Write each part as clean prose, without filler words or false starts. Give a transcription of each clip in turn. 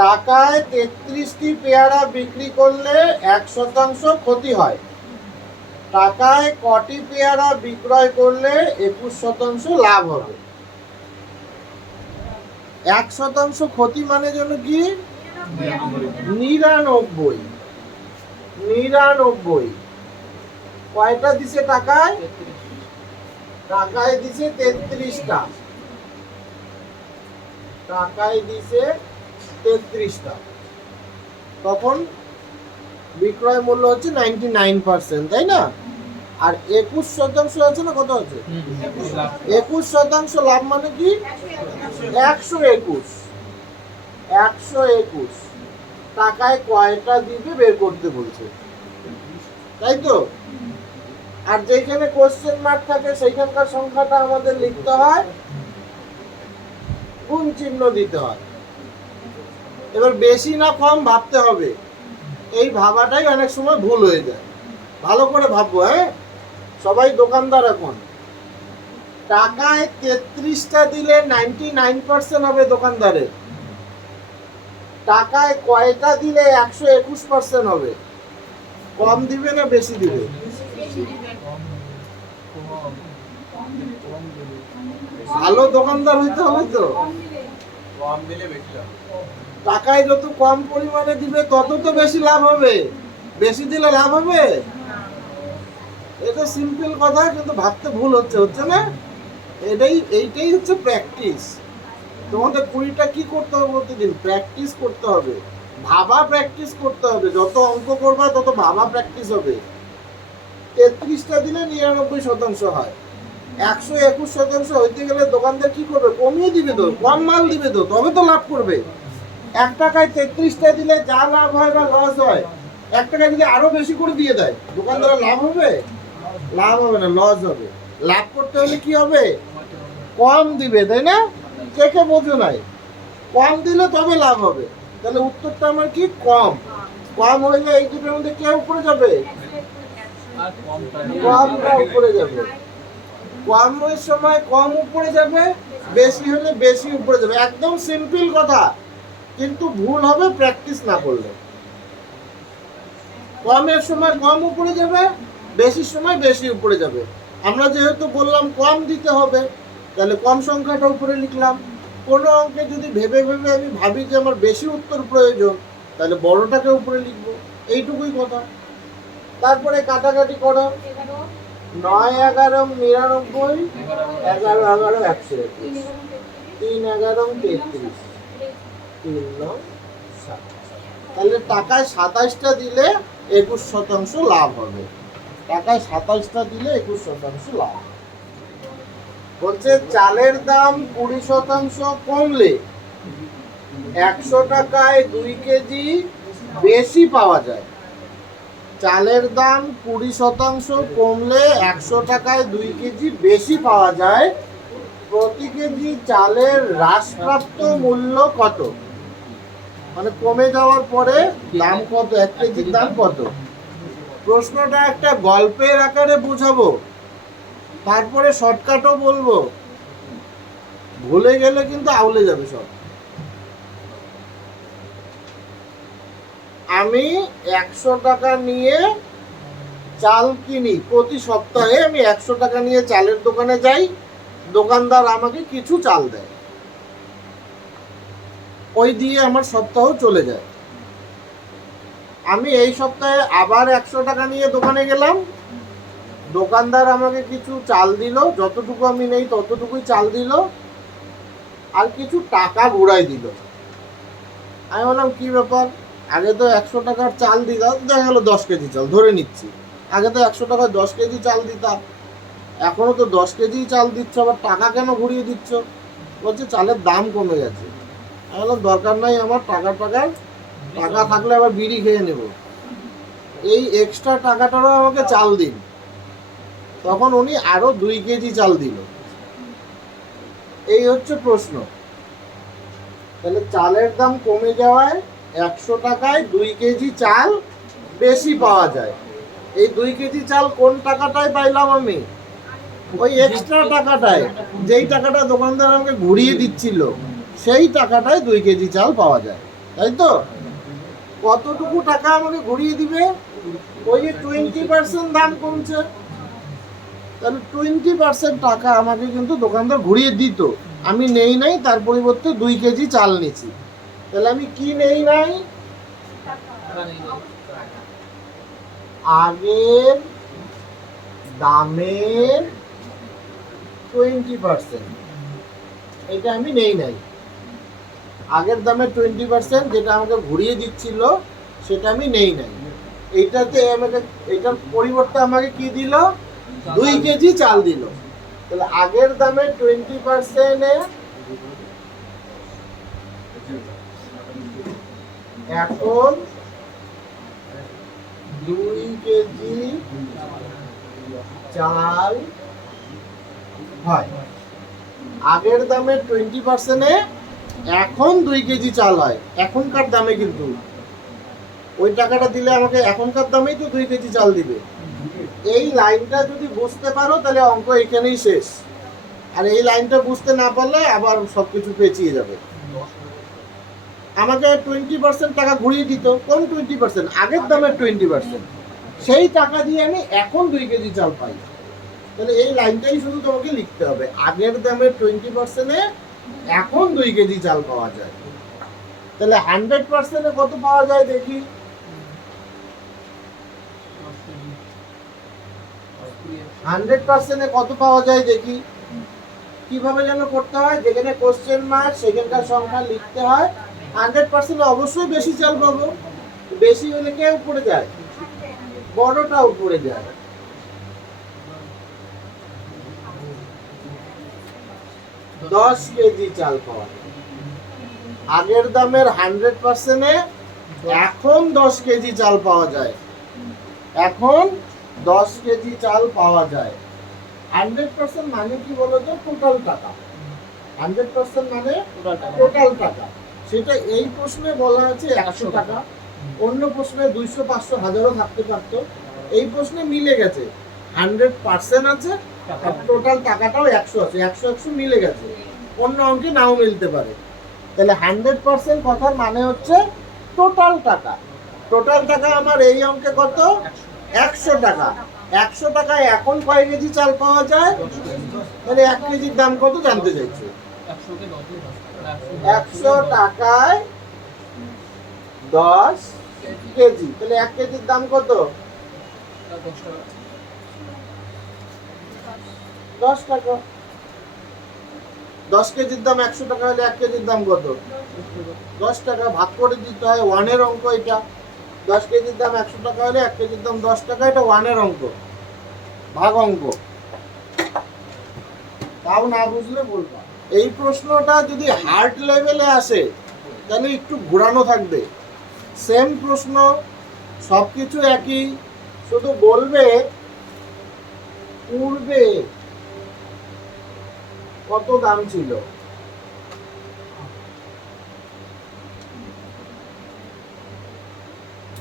টাকায় 33টি পেয়ারা বিক্রি করলে 1% ক্ষতি হয়। টাকায় কটি পেয়ারা বিক্রয় করলে 21% লাভ হবে? 1% ক্ষতি মানে জন্য কি? 99। 99 কয়টা দিছে টাকায়? টাকায় দিছে 33টা। টাকায় দিছে 33টা। তখন বিক্রয় মূল্য হচ্ছে 99%, তাই না? আর 21% আছে না, কত আছে? 21% লাভ মানে কি? 121। 121 টাকায় কয়টা দিবে বের করতে বলছে, তাই তো? আর যেখানে কোশ্চেন মার্ক থাকে সেইখানকার সংখ্যাটা আমাদের লিখতে হয়, গুণ চিহ্ন দিতে হয়। এবার বেশি না কম ভাবতে হবে, এই ভাবাটাই অনেক সময় ভুল হয়ে যায়। ভালো করে ভাববো, হ্যাঁ? সবাই দোকানদার এখন। টাকায় 33টা দিলে 99% হবে দোকানদারের। টাকায় কয়টা দিলে 121% হবে? কম দিবে না বেশি দিবে? ভালো দোকানদার হইতে হবে তো। টাকায় যত কম পরিমাণে দিবে তত তো বেশি লাভ হবে। বেশি দিলে লাভ হবে? এটা সিম্পল কথা, কিন্তু ভাবতে ভুল হচ্ছে না? এইটাই হচ্ছে প্র্যাকটিস। তোমাদের 20টা কি করতে হবে? প্রতিদিন প্র্যাকটিস করতে হবে, ভাবা প্র্যাকটিস করতে হবে। যত অঙ্ক করবা তত ভাবা প্র্যাকটিস হবে। 33টা দিলে 99% হয়। 121% হইতে গেলে দোকানদার কি করবে? কমিয়ে দিবে তো, কম মাল দিবে তো, তবে তো লাভ করবে। 1 টাকায় 33টা দিলে যা লাভ হয় বা লস হয়, 1 টাকা দিলে আরো বেশি করে দিয়ে দেয়, দোকানদার লাভ হবে? লাভ হবে না, লস হবে। লাভ করতে হলে কি হবে? কম দিবে, তাই না? কে বোঝো নাই? কম দিলে তবে লাভ হবে। তাহলে উত্তরটা আমার কি? কম। কম হইলে এই দুটোর মধ্যে কে উপরে যাবে? কমটা উপরে যাবে। কমের সময় কম উপরে যাবে, বেশি হলে বেশি উপরে যাবে। একদম সিম্পল কথা, কিন্তু ভুল হবে প্র্যাকটিস না করলে। কমের সময় কম উপরে যাবে, বেশির সময় বেশি উপরে যাবে। আমরা যেহেতু বললাম কম দিতে হবে, তাহলে কম সংখ্যাটা উপরে লিখলাম। কোনো অঙ্কে যদি ভেবে ভেবে আমি ভাবি যে আমার বেশি উত্তর প্রয়োজন, তাহলে বড়টাকে উপরে লিখবো। এইটুকুই কথা। তারপরে কাটাকাটি করো। 9 11 99, 11 11 121, 3 11 33, 3 9 7। তাহলে টাকায় 27টা দিলে 21% লাভ হবে। টাকায় 27টা দিলে 21% লাভ। বলছে চালের দাম 20% কমলে 100 টাকায় 2 কেজি বেশি পাওয়া যায়। চালের দাম 20% কমলে 100 টাকায় 2 কেজি বেশি পাওয়া যায়। প্রতি কেজি চালের হ্রাসপ্রাপ্ত মূল্য কত? মানে কমে যাওয়ার পরে দাম কত? 1 কেজির দাম কত? প্রশ্নটা একটা গল্পের আকারে বুঝাবো, তারপরে শর্টকাটও বলবো। ভুলে গেলে কিন্তু আউলে যাবে সব। আমি 100 টাকা নিয়ে চাল কিনি, প্রতি সপ্তাহে আমি 100 টাকা নিয়ে চালের দোকানে যাই, দোকানদার আমাকে কিছু চাল দেয়, ওই দিয়ে আমার সপ্তাহ চলে যায়। আমি এই সপ্তাহে আবার 100 টাকা নিয়ে দোকানে গেলাম, দোকানদার আমাকে কিছু চাল দিল, যতটুকু আমি নেই ততটুকুই চাল দিল, আর কিছু টাকা ঘুরাই দিল। আমি বললাম কি ব্যাপার, আগে তো 100 টাকার চাল দিতাম, দেখা গেল 10 কেজি চাল, ধরে নিচ্ছি আগে তো 100 টাকায় 10 কেজি চাল দিতাম, এখনো তো 10 কেজি চাল দিচ্ছ, আবার টাকা কেন ঘুরিয়ে দিচ্ছ? বলছে চালের দাম কমে গেছে। আমি বললাম দরকার নাই আমার টাকা থাকলে আবার বিড়ি খেয়ে নেব, এই এক্সট্রা টাকাটারও আমাকে চাল দিন। তখন উনি আরো 2 কেজি চাল দিল। এই হচ্ছে প্রশ্ন। তাহলে চালের দাম কমে যাওয়ায় 100 টাকায় 2 কেজি চাল বেশি পাওয়া যায়। এই 2 কেজি চাল কোন টাকাটায় পাইলাম আমি? ওই এক্সট্রা টাকাটায়, যেই টাকাটা দোকানদার আমাকে ঘুরিয়ে দিচ্ছিল, সেই টাকাটায় 2 কেজি চাল পাওয়া যায়। তাই তো? কতটুকু টাকা আমাকে ঘুরিয়ে দিবে? ওই যে 20% দাম কমছে, তাহলে 20% টাকা আমাকে কিন্তু দোকানদার ঘুরিয়ে দিত। আমি নেই নাই, তার পরিবর্তে 2 কেজি চাল নিছি। তাহলে আমি কি নেই নাই? আগের দামের 20%, এটা আমি নেই নাই। আগের দামের 20% যেটা আমাকে ঘুরিয়ে দিচ্ছিল সেটা আমি নেই নাই। এইটাতে আমাকে, এটার পরিবর্তে আমাকে কি দিল? 2 কেজি চাল দিল। তাহলে আগের দামের 20% এখন 2 কেজি চাল হয়। আগের দামের 20% এখন 2 কেজি চাল হয়, এখনকার দামে। কিন্তু ওই টাকাটা দিলে আমাকে এখনকার দামেই তো 2 কেজি চাল দিবে। এই লাইনটা যদি বুঝতে পারো তাহলে অঙ্ক এখানেই শেষ। আর এই লাইনটা বুঝতে না পারলে আবার সবকিছু পেঁচিয়ে যাবে। আমাকে 20% টাকা ঘুরিয়ে দিত। কোন 20%? আগের দামের 20%। সেই টাকা দিয়ে আমি এখন 2 কেজি চাল পাই। তাহলে এই লাইনটাই শুধু তোমাকে লিখতে হবে, আগের দামের 20% এখন 2 কেজি চাল পাওয়া যায়। তাহলে 100% কত পাওয়া যায় দেখি? 100% কত পাওয়া যায় দেখি? কিভাবে যেন করতে হয়? যেখানে কোশ্চেন মার্ক সেখানকার সংখ্যা লিখতে হয়। 100% অবশ্যই বেশি চাল পাবো। বেশি হলে কে উপরে যায়? বড়টা উপরে যায়। 10 কেজি চাল পাওয়া যায়। আগের দামের 100%-এ এখন 10 কেজি চাল পাওয়া যায়। এখন 10 কেজি চাল পাওয়া যায়। 100% মানে কি বলতো? টোটাল টাকা। 100% মানে টোটাল টাকা। সেটা এই প্রশ্নে বলা আছে 100 টাকা। অন্য প্রশ্নে 200, 500, 1000ও থাকতে পারতো। এই প্রশ্নে মিলে গেছে, 100% আছে আর টোটাল টাকাটাও 100 আছে। 100 মিলে গেছে। অন্য অঙ্কে নাও মিলতে পারে। তাহলে 100% কথার মানে হচ্ছে টোটাল টাকা। টোটাল টাকা আমার এই অঙ্কে কত? 100 টাকা। 100 টাকায় এখন কয় কেজি চাল পাওয়া যায়? তাহলে 1 কেজির দাম কত জানতে চাইছে? 100 টাকায় 10 কেজি। তাহলে 1 কেজির দাম কত? 10 টাকা। 10 কেজির দাম 100 টাকা হলে 1 কেজির দাম কত? 10 টাকা। ভাগ করে দিতে হয়, 1 এর অঙ্ক এটা। 10 কেজির দাম 100 টাকা হলে 1 কেজির দাম 10 টাকা, এটা 1 এর অঙ্ক, ভাগ অঙ্ক। তাও না বুঝলে বলবা। এই প্রশ্নটা যদি হার্ড লেভেলে আসে তাহলে একটু ঘোরানো থাকবে। সেম প্রশ্ন, সবকিছু একই, শুধু বলবে পূর্বে কত দাম ছিল।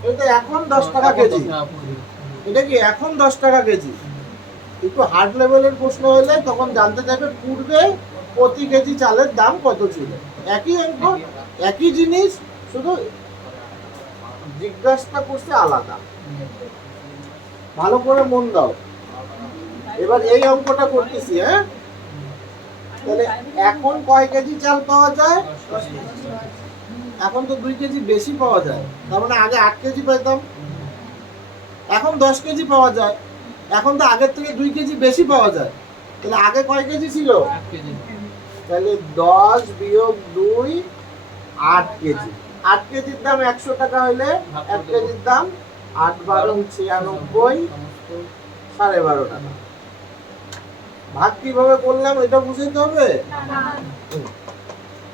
এটা এখন 10 টাকা কেজি। এটা কি এখন 10 টাকা কেজি? একটু হার্ড লেভেলের প্রশ্ন হলে তখন জানতে চাইবে পূর্বে প্রতি কেজি চালের দাম কত ছিল। একই অঙ্ক, একই জিনিস, শুধু জিজ্ঞাসা করছে আলাদা। ভালো করে মন দাও। এবার এই অঙ্কটা করতেছি, হ্যাঁ? তাহলে এখন কয় কেজি চাল পাওয়া যায়? এখন তো 2 কেজি বেশি পাওয়া যায়। তার মানে আগে 8 কেজি পেতাম, এখন 10 কেজি পাওয়া যায়। এখন তো আগের থেকে 2 কেজি বেশি পাওয়া যায়। তাহলে আগে কয় কেজি ছিল? 8 কেজি। তাহলে 10 বিয়োগ 2 8 কেজি। 8 কেজির দাম 100 টাকা হলে 1 কেজির দাম 8 12 96 12.5 টাকা। ভাগ কিভাবে করলাম এটা বুঝতে হবে।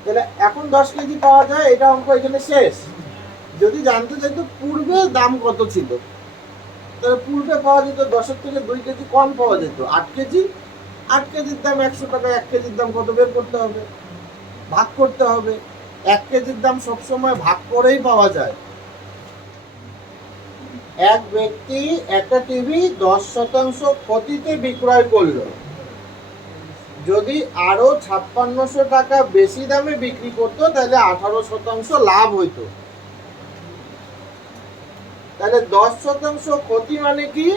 তাহলে এখন 10 কেজি পাওয়া যায়, এটা অঙ্ক এখানে শেষ। যদি জানতে চাইতো পূর্বে দাম কত ছিল, তাহলে পূর্বে পাওয়া যেত 10-এর থেকে 2 কেজি কম পাওয়া যেত, 8 কেজি। 8 কেজির দাম 100 টাকা, 1 কেজির দাম কত বের করতে হবে, ভাগ করতে হবে। 1 কেজির দাম সবসময় ভাগ করেই পাওয়া যায়। এক ব্যক্তি একটা টিভি 10% ক্ষতিতে বিক্রয় করলো। যদি আরো 5600 টাকা বেশি দামে বিক্রি করতো তাহলে 18% লাভ হইতো। তাহলে 10% ক্ষতি মানে কি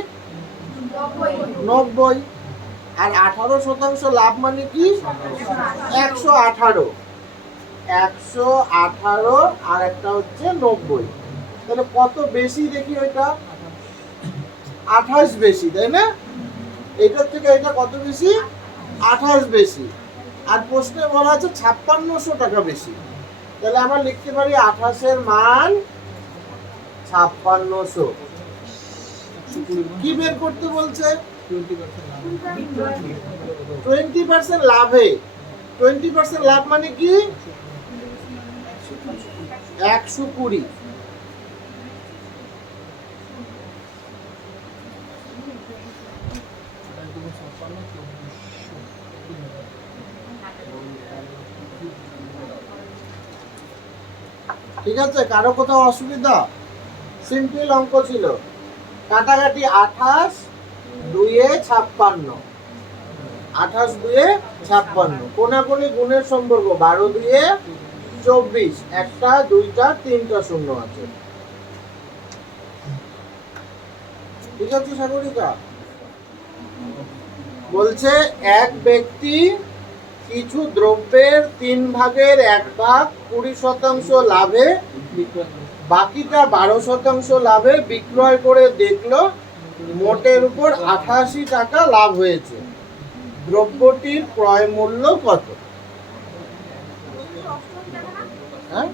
90, আর 18% লাভ মানে কি 118। 118 আর একটা হচ্ছে 90, তাহলে কত বেশি দেখি ওইটা 28 বেশি, তাই না? এটার থেকে এটা কত বেশি 28 বেশি। আর প্রশ্নে বলা আছে 5600 টাকা বেশি, তাহলে আমরা লিখতে পারি 28 এর মান 5600। কি বের করতে বলছে 20% লাভে। 20% লাভ মানে কি 120। ঠিক আছে, কারো কোথাও অসুবিধা? সিম্পল অঙ্ক ছিল, কাটাকাটি 28 2 এ 56, 28 2 এ 56, কোনাকুনি গুণের সম্পর্ক 12 2 এ 24, একটা দুইটা তিনটা শূন্য আছে। ঠিক আছে সাগরিকা? বলছে এক ব্যক্তি কিছু দ্রব্যের 3 ভাগের 1 ভাগ 20% লাভে, বাকিটা 12% লাভে বিক্রয় করে দেখলো মোটের উপর 88 টাকা লাভ হয়েছে। দ্রব্যটির ক্রয় মূল্য কত? হ্যাঁ,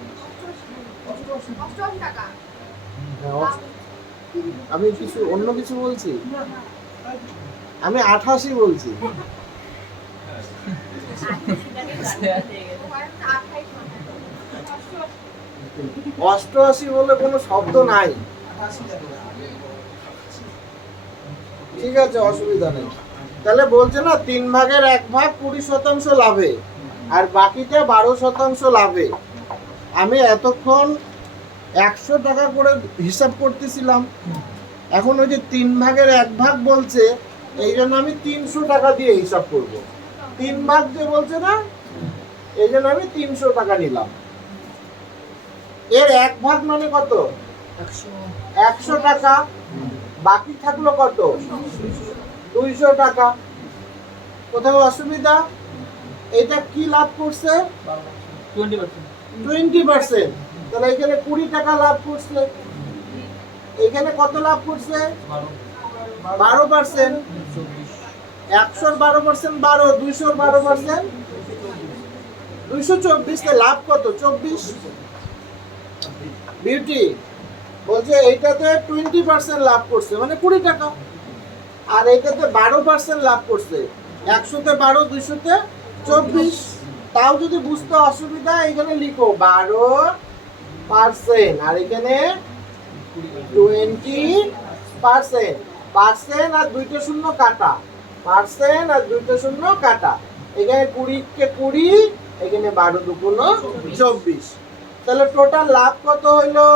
আমি কিছু অন্য কিছু বলছি, আমি 88 বলছি। 88 বলে কোনো শব্দ নাই। ঠিক আছে, অসুবিধা নেই। তাহলে বলছে না 3 ভাগের 1 ভাগ 20% লাভে আর বাকিটা 12% লাভে। আমি এতক্ষণ 100 টাকা করে হিসাব করতেছিলাম, এখন ওই যে 3 ভাগের 1 ভাগ বলছে, এই জন্য আমি 300 টাকা দিয়ে হিসাব করব। 3 ভাগ যে বলছে না, এই জন্য আমি 300 টাকা নিলাম। এর 1 ভাগ মানে কত 100 টাকা, বাকি থাকলো কত 200 টাকা। কোথাও অসুবিধা? এটা কি লাভ করছে 20%, তাহলে এখানে 20 টাকা লাভ করছে। এখানে কত লাভ করছে 12%। 100 12% 12, 200 12% 224, লাভ কত 24। বিউটি বলছে এইটাতে 20% লাভ করছে মানে 20 টাকা, আর এইটাতে 12% লাভ করছে। 100-তে 12, 200-তে 24। তাও যদি বুঝতে অসুবিধা এখানে লিখো 12% আর এখানে 20%। পার্সেন্ট আর 2টা শূন্য কাটা, পার্সেন্ট আর 2টা শূন্য কাটা, এখানে 20 কে 20, এখানে 12 2 24। তাহলে টোটাল লাভ কত হইলো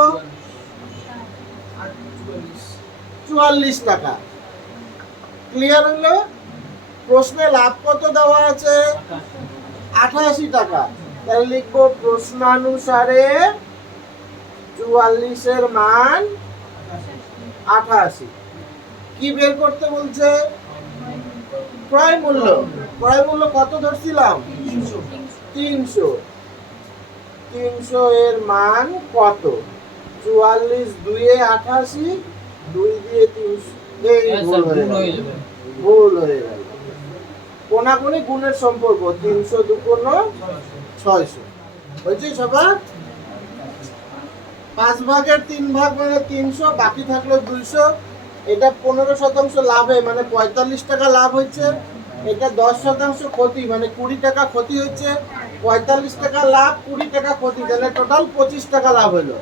44 টাকা। ক্লিয়ার হলো? প্রশ্নে লাভ কত দেওয়া আছে 88 টাকা। তাহলে লিখবো প্রশ্নানুসারে 44 এর মান 88। কি বের করতে বলছে ক্রয় মূল্য। ক্রয় মূল্য কত ধরছিলাম 300। 300 এর মান কত 44 2 এ 88, 2 দিয়ে 300, এই ভুল হয়ে গেল। কোনাকুনি গুণের সম্পর্ক 300 2 600 হয়েছে সবার। 5 ভাগের 3 ভাগ মানে 300, বাকি থাকলো 200। এটা 15% লাভে মানে 45 টাকা লাভ হয়েছে। এটা 10% ক্ষতি মানে 20 টাকা ক্ষতি হয়েছে। 45 টাকা লাভ 20 টাকা ক্ষতি, তাহলে টোটাল 25 টাকা লাভ হলো।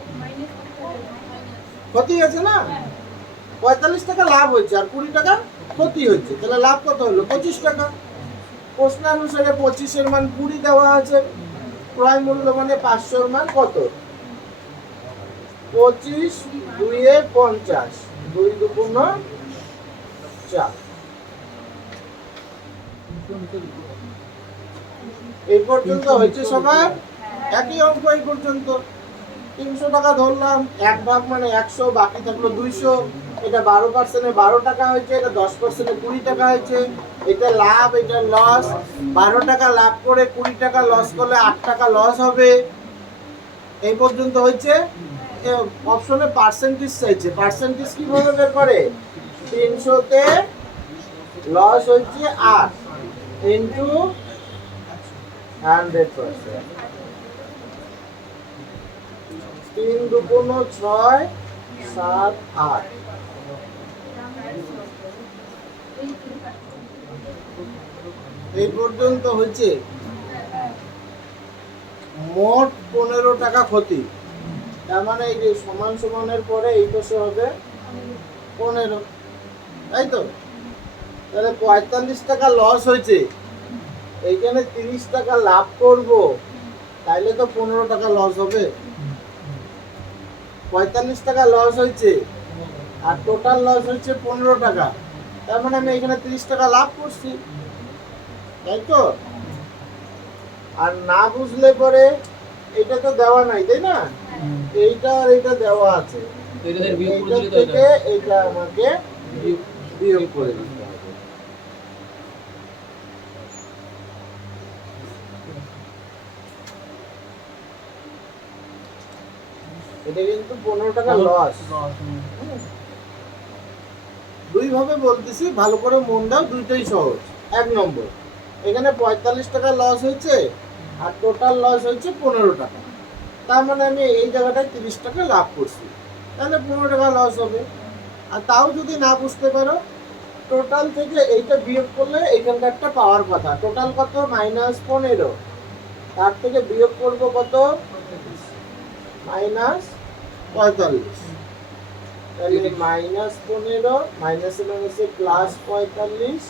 ক্ষতি আছে না, 45 টাকা লাভ হয়েছে আর 20 টাকা ক্ষতি হচ্ছে, তাহলে লাভ কত হলো 25 টাকা। প্রশ্নানুসারে 25 এর মান 20 দেওয়া আছে। ক্রয় মূল্য মানে 500 এর মান কত 25 2 এ 50, 2 2 4। এই পর্যন্ত হয়েছে সবার একই অঙ্ক এই পর্যন্ত। 300 টাকা ধরলাম, 1 ভাগ মানে 100, বাকি থাকলো 200। এটা 12% 12 টাকা হয়েছে, এটা 10% 20 টাকা হয়েছে। এটা লাভ, এটা লস। 12 টাকা লাভ করে 20 টাকা লস করলে 8 টাকা লস হবে। এই পর্যন্ত হয়েছে। অপশনে পার্সেন্টেজ চাইছে, পার্সেন্টেজ কিভাবে বের করে? 300 তে লস হচ্ছে 8 ইন্টু 100%। 3 দুগুণ 6, 7, 8। এই পর্যন্ত হচ্ছে মোট 15 টাকা ক্ষতি। তার মানে এই যে সমান সমানের পরে এই পাশে হবে 15, তাই তো? তাহলে 45 টাকা লস হয়েছে, এইখানে 30 টাকা লাভ করব, তাইলে তো 15 টাকা লস হবে। 45 টাকা লস হয়েছে আর টোটাল লস হচ্ছে 15 টাকা, তার মানে আমি এখানে 30 টাকা লাভ করছি, তাই তো? আর না বুঝলে পরে এটা তো দেওয়া নাই, তাই না? এইটা আর এটা দেওয়া আছে, এইটা থেকে এইটা আমাকে বিয়োগ করে দিতে হবে। এটা কিন্তু 15 টাকা লস। দুই ভাবে বলতেছি, ভালো করে মন দাও, দুইটাই সহজ। 1 নম্বর, এখানে 45 টাকা লস হয়েছে আর টোটাল লস হয়েছে 15 টাকা, তার মানে আমি এই জায়গাটায় 30 টাকা লাভ করছি, তাহলে 15 টাকা লস হবে। আর তাও যদি না বুঝতে পারো, টোটাল থেকে এইটা বিয়োগ করলে এইখানকারটা পাওয়ার কথা। টোটাল কত? -15। তার থেকে বিয়োগ করব কত? -45। তাহলে -15, মাইনাসে মাইনাসে +45,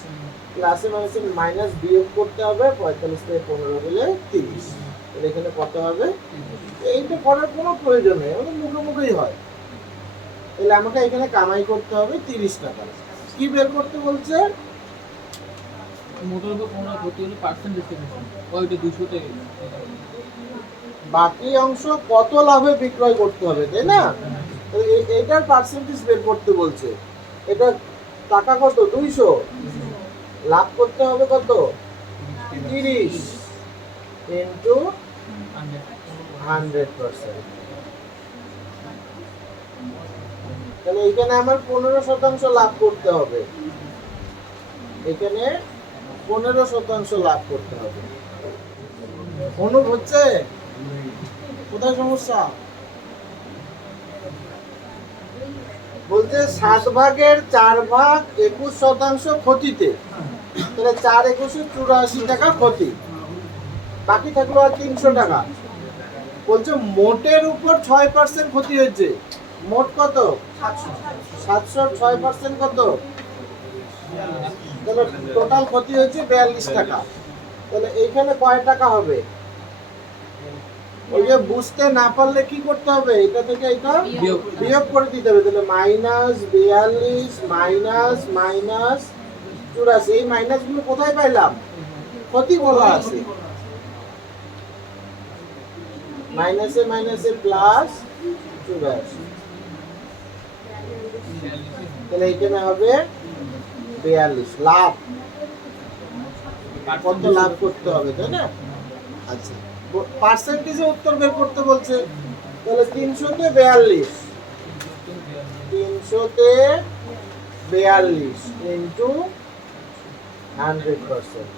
প্লাসে মাইনাসে মাইনাস বিয়োগ করতে হবে, 45 থেকে 15 গেলে 30। তাহলে এখানে কত হবে? এইটা করার কোনো প্রয়োজন নেই, আমাদের মুখে মুখেই হয়। তাহলে আমাকে এখানে কামাই করতে হবে 30 টাকা। কি বের করতে বলছে? বাকি অংশ কত লাভে বিক্রয় করতে হবে, তাই না? এইটার পার্সেন্টেজ বের করতে বলছে। এটা টাকা কত? 200। লাভ করতে হবে কত? 30 ইন্টু 100%। তাহলে এখানে আমার 15% লাভ করতে হবে, এখানে 15% লাভ করতে হবে। অনুপ হচ্ছে? কোথায় সমস্যা? বলতে 7 ভাগের 4 ভাগ 21% ক্ষতিতে, তাহলে 4 21 84 টাকা ক্ষতি, বাকি থাকলো আর 300 টাকা। বলছে মোটের উপর 6% ক্ষতি হয়েছে। মোট কত? 700, 6% কত? তাহলে টোটাল ক্ষতি হয়েছে 42 টাকা। তাহলে এইখানে কয় টাকা হবে? ওই যে বুঝতে না পারলে কি করতে হবে? এটা থেকে এটা বিয়োগ করে দিতে হবে। তাহলে -42 -84, এই মাইনাস গুলো কোথায় পাইলাম? ক্ষতি বলা আছে। মাইনাসে মাইনাসে +84, তাহলে এখানে হবে 42 লাভ। কত লাভ করতে হবে, তাই না? আচ্ছা, পার্সেন্টেজে উত্তর বের করতে বলছে। তাহলে 300 তে 42, 300 তে 42 ইন্টু 100%।